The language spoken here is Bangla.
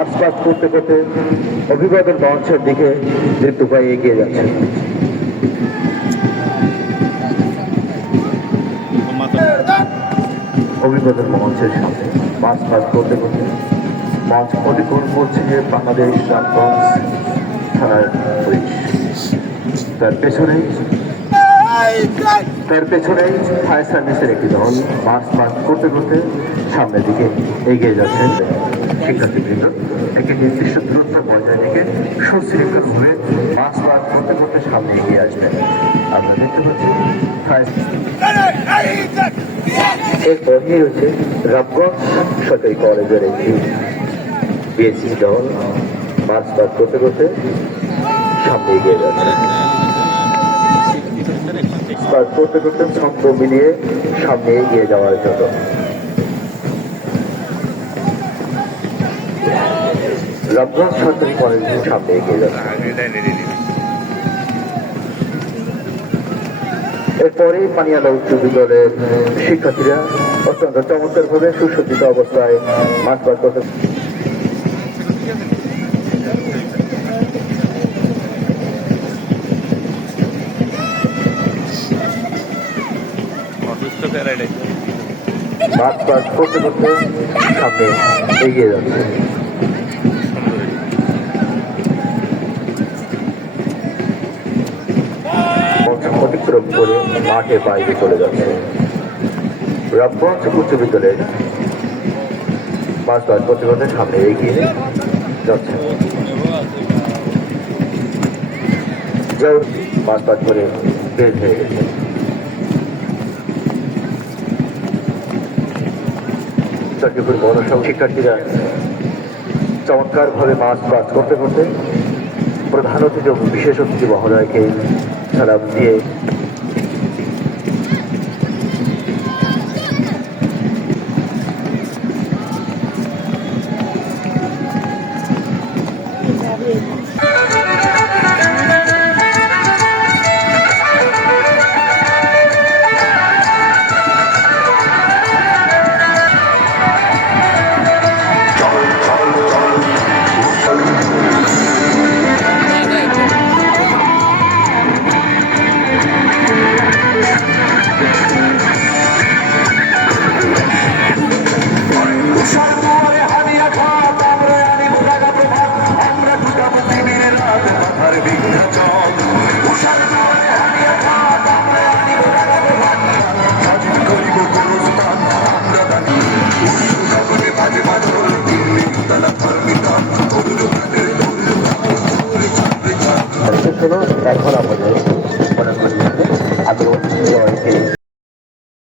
মার্চ পাস করতে করতে অভিবাদন মঞ্চের দিকে দ্রুত পায়ে এগিয়ে যাচ্ছে। অভিবাদন মঞ্চের সামনে মার্চ পাস করতে করতে মঞ্চ অতিক্রম করছে বাংলাদেশ রামগঞ্জ থানার পুলিশ। তার পেছনেই ফায়ার সার্ভিসের একটি দল মার্চ পাস করতে করতে সামনের দিকে এগিয়ে যাচ্ছেন। শিক্ষার্থীবৃন্দ একটি নির্দিষ্ট দূরত্ব বজায় রেখে সুশৃঙ্খলভাবে মার্চ পাস করতে করতে সামনে এগিয়ে আসবেন। আমরা দেখতে পাচ্ছি এরপরই হচ্ছে রামগঞ্জ সরকারি কলেজের একটি বিএসসি দল মার্চ পাস করতে করতে সামনে এগিয়ে যাচ্ছে। করতে করতে ছন্দ মিলিয়ে সামনে এগিয়ে যাওয়ার জন্য রামগঞ্জ সরকারি কলেজের সামনে এগিয়ে যাচ্ছে। এরপরে পানিয়ালা উচ্চ বিদ্যালয়ের শিক্ষার্থীরা অত্যন্ত চমৎকার ভাবে সুসজ্জিত অবস্থায় মাঠ পার করতে মাঠ পাস করতে করতে সামনে এগিয়ে যাচ্ছে। অতিক্রম করে মাঠের বাইরে চলে যাচ্ছে। রামগঞ্জ উচ্চ বিদ্যালয়ের মাঠ পাস করতে করতে সামনে এগিয়ে যাচ্ছে। মাঠ পাস করে বের হয়ে গেছে। চট্টগ্রাম গণসংঘ শিক্ষার্থীরা চমৎকার ভাবে মার্চ পাস করতে করতে প্রধান অতিথি বিশেষ অতিথি মহোদয়কে সালাম দিয়ে এখন আমাদের